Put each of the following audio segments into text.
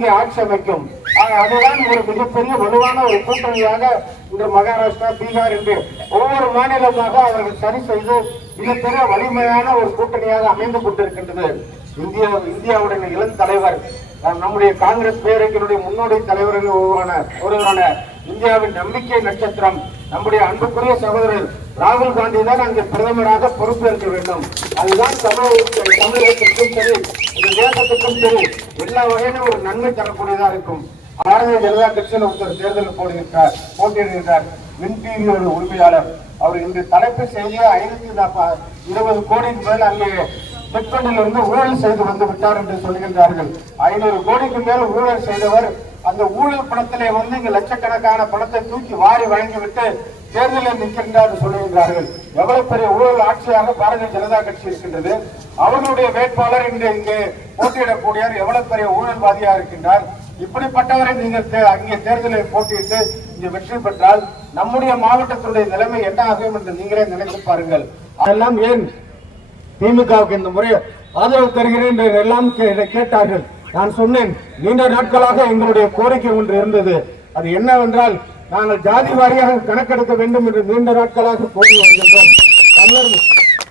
அங்கே ஆட்சி அமைக்கும். அதுதான் ஒரு மிகப்பெரிய வலுவான ஒரு கூட்டணியாக இன்று மகாராஷ்டிரா, பீகார் என்று ஒவ்வொரு மாநிலமாக அவர்கள் சரி செய்து மிகப்பெரிய வலிமையான ஒரு கூட்டணியாக அமைந்து கொண்டிருக்கின்றது. இந்தியாவுடைய இளம் தலைவர், நம்முடைய காங்கிரஸ் பேரவையினுடைய முன்னோடி தலைவர்கள் ஒருவரான இந்தியாவின் நம்பிக்கை நட்சத்திரம் நம்முடைய அன்புக்குரிய சகோதரர் ராகுல் காந்தி தான் அங்கே பிரதமராக பொறுப்பேற்க வேண்டும். அதுதான் தமிழகத்திற்கும் சரி, இந்த தேசத்துக்கும் சரி, எல்லா வகையிலும் ஒரு நன்மை தரக்கூடியதா இருக்கும். பாரதிய ஜனதா கட்சியில் ஒருத்தர் தேர்தலில் போட்டியிடுகிறார், மின்பிரிவு உரிமையாளர். அவர் இன்று தலைப்பு செய்ய 520 கோடிக்கு மேல் அங்கே சிட்பண்டில் இருந்து ஊழல் செய்து வந்து விட்டார் என்று சொல்கின்றார்கள். 500 கோடிக்கு மேல் ஊழல் செய்தவர் அந்த ஊழல் பணத்திலே வந்து இங்கு லட்சக்கணக்கான பணத்தை தூக்கி வாரி வழங்கிவிட்டு தேர்தலில் நிற்கின்றார் சொல்லுகின்றார்கள். எவ்வளவு பெரிய ஊழல் ஆட்சியாக பாரதிய ஜனதா கட்சி இருக்கின்றது. அவர்களுடைய வேட்பாளர் இங்கே போட்டியிடக்கூடியவர் எவ்வளவு பெரிய ஊழல்வாதியாக இருக்கின்றார். இப்படிப்பட்டவரை நீங்கள் அங்கே தேர்தலில் போட்டியிட்டு இங்கே வெற்றி பெற்றால் நம்முடைய மாவட்டத்தினுடைய நிலைமை என்ன ஆகும் என்று நீங்களே நினைத்து பாருங்கள். அதெல்லாம் ஏன் திமுகவுக்கு இந்த முறை ஆதரவு தருகிறேன் என்று எல்லாம் கேட்டார்கள். நான் சொன்னேன், நீண்ட நாட்களாக எங்களுடைய கோரிக்கை ஒன்று இருந்தது. அது என்னவென்றால், நாங்கள் ஜாதி வாரியாக கணக்கெடுக்க வேண்டும் என்று நீண்ட நாட்களாக கோரி வருகின்றோம்.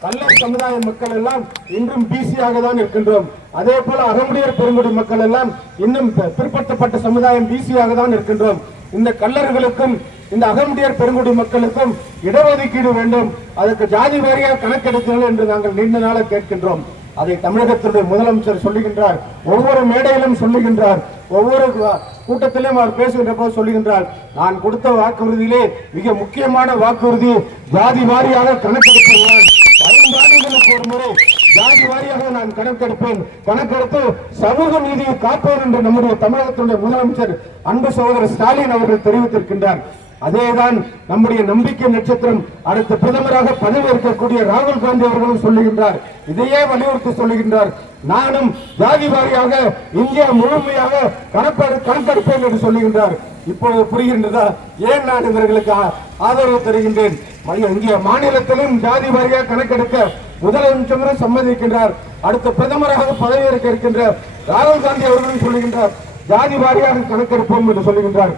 கல்லர் சமுதாய மக்கள் எல்லாம் இன்றும் பிசியாக தான் இருக்கின்றோம். அதே போல அகமுடையர் பெருங்குடி மக்கள் எல்லாம் இன்னும் பிற்படுத்தப்பட்ட சமுதாயம் பிசியாக தான் இருக்கின்றோம். இந்த கல்லர்களுக்கும் இந்த அகமுடையர் பெருங்குடி மக்களுக்கும் இடஒதுக்கீடு வேண்டும், அதற்கு ஜாதி வாரியாக கணக்கெடுக்கணும் என்று நாங்கள் நீண்ட நாளாக கேட்கின்றோம். அதை தமிழகத்தினுடைய முதலமைச்சர் சொல்லுகின்றார், ஒவ்வொரு மேடையிலும் சொல்லுகின்றார், ஒவ்வொரு கூட்டத்திலும் அவர் பேசுகின்ற போது சொல்லுகின்றார், நான் கொடுத்த வாக்குறுதியிலே மிக முக்கியமான வாக்குறுதி ஜாதி வாரியாக கணக்கெடுப்பதுதான். 5 ஆண்டுகளுக்கு ஒரு முறை ஜாதி வாரியாக நான் கணக்கெடுத்து சமூக நீதியை காப்போம் என்று நம்முடைய தமிழகத்தினுடைய முதலமைச்சர் அன்பு சகோதரர் ஸ்டாலின் அவர்கள் தெரிவித்திருக்கின்றார். அதேதான் நம்முடைய நம்பிக்கை நட்சத்திரம் அடுத்த பிரதமராக பதவியேற்கக்கூடிய ராகுல் காந்தி அவர்களும் சொல்லுகின்றார். இதையே வலியுறுத்தி சொல்லுகின்றார், நானும் ஜாதி வாரியாக இந்தியா முழுமையாக கணக்கெடுப்பேன் என்று சொல்லுகின்றார். இப்பொழுது புரிகின்றதா ஏன் நான் இவர்களுக்கு ஆதரவு தருகின்றேன்? இந்திய மாநிலத்திலும் ஜாதி வாரியாக கணக்கெடுக்க முதலமைச்சரும் சம்மதிக்கின்றார். அடுத்த பிரதமராக பதவியேற்க இருக்கின்ற ராகுல் காந்தி அவர்களும் சொல்லுகின்றார், ஜாதி வாரியாக கணக்கெடுப்போம் என்று சொல்லுகின்றார்.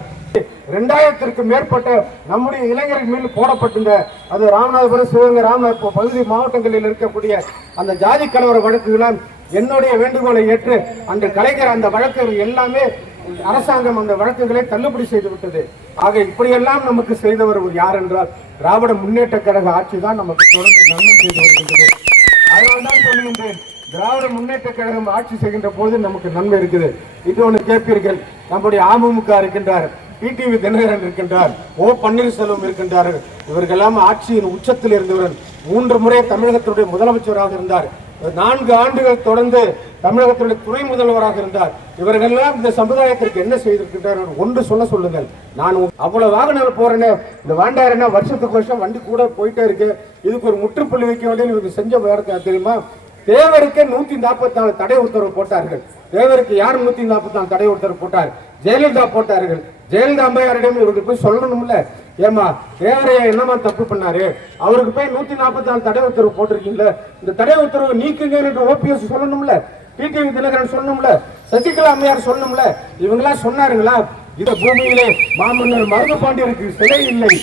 2000ற்கு மேற்பட்ட நம்முடைய இளைஞர்கள் மீது போடப்பட்டுள்ள அது ராமநாதபுரம், சிவகங்கை, ராமநாதபுரம் பகுதி மாவட்டங்களில் இருக்கக்கூடிய அந்த ஜாதி கலவர வழக்குகளால் என்னுடைய வேண்டுகோளை ஏற்று அன்று கலைஞர் அந்த வழக்குகள் எல்லாமே அரசாங்கம் அந்த வழக்குகளை தள்ளுபடி செய்து விட்டது. ஆக இப்படியெல்லாம் நமக்கு செய்தவர் யார் என்றால் திராவிட முன்னேற்ற கழக ஆட்சி தான் நமக்கு தொடர்ந்து நன்மை செய்து வருகின்றது. அதனால்தான் சொல்லுகின்றேன், திராவிட முன்னேற்ற கழகம் ஆட்சி செய்கின்ற போது நமக்கு நன்மை இருக்குது. இது ஒன்று கேட்பீர்கள், நம்முடைய அமமுக இருக்கின்றார், டிடிவி தினகரன் இருக்கின்றார், ஓ பன்னீர்செல்வம் இருக்கின்றார்கள். இவர்களெல்லாம் ஆட்சியின் உச்சத்தில் இருந்தவர்கள். 3 முறை தமிழகத்தினுடைய முதலமைச்சராக இருந்தார். 4 ஆண்டுகள் தொடர்ந்து தமிழகத்தினுடைய துணை முதல்வராக இருந்தார். இவர்களெல்லாம் இந்த சமுதாயத்திற்கு என்ன செய்திருக்கின்றார் ஒன்று சொல்லுங்கள். நான் அவ்வளவு வாகனங்கள் போறேன்னு இந்த வாண்டாயிரம்னா வருஷத்துக்கு வருஷம் வண்டி கூட போயிட்டே இருக்கு. இதுக்கு ஒரு முற்றுப்புள்ளி வைக்க வேண்டிய இவங்க செஞ்ச வேலை தெரியுமா? தேவருக்கு 144 தடை உத்தரவு போட்டார்கள். தேவருக்கு யார் 144 தடை உத்தரவு போட்டார்? ஜெயலலிதா போட்டார்கள். ஜெயலலிதா அம்மையாரிடம் இவருக்கு போய் சொல்லணும்ல, ஏமா தேவரையா என்னமா தப்பு பண்ணாரு, அவருக்கு போய் 144 தடை உத்தரவு போட்டிருக்கீங்களா, இந்த தடை உத்தரவு நீக்குங்க என்று ஓபிஎஸ் சொல்லணும்ல, டிடிவி தினகரன் சொல்லணும்ல, சசிகலா அம்மையார் சொல்லணும்ல. இவங்கெல்லாம் சொன்னாருங்களா? இந்த பூமியிலே மாமன்னர் மருது பாண்டியருக்கு சிலை இல்லை,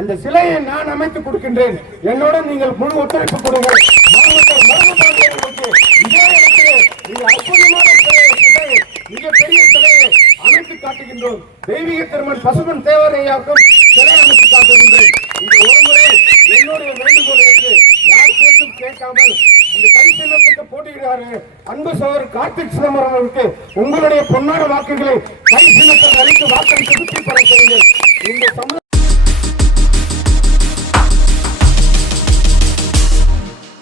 அந்த சிலையை நான் அமைத்து கொடுக்கின்றேன், என்னோட நீங்கள் முழு ஒத்துழைப்பு கொடுங்கள். மாமன்னர் மருது பாண்டியர்களுக்கு இதே இடத்திலே நீங்கள் அற்புதமான சிலையை, மிகப்பெரிய சிலையை அமைத்து காட்டுகின்றோம். தெய்வீக திருமண் பசுமன் தேவரையாக்கும் சிலை அமைத்து காட்டுகின்றேன். இந்த ஒரு முறை என்னுடைய வேண்டுகோளை ஏற்று யார் பேசும் கேட்காமல் இந்த கை சின்னத்துக்கு போட்டியிடுகிறார்கள் அன்பு சகோதரர் கார்த்திக் சிதம்பரம் அவர்களுக்கு உங்களுடைய பொன்னான வாக்குகளை கை சின்னத்தை அளித்து வாக்களித்து வெற்றி பெற செய்யுங்கள். இந்த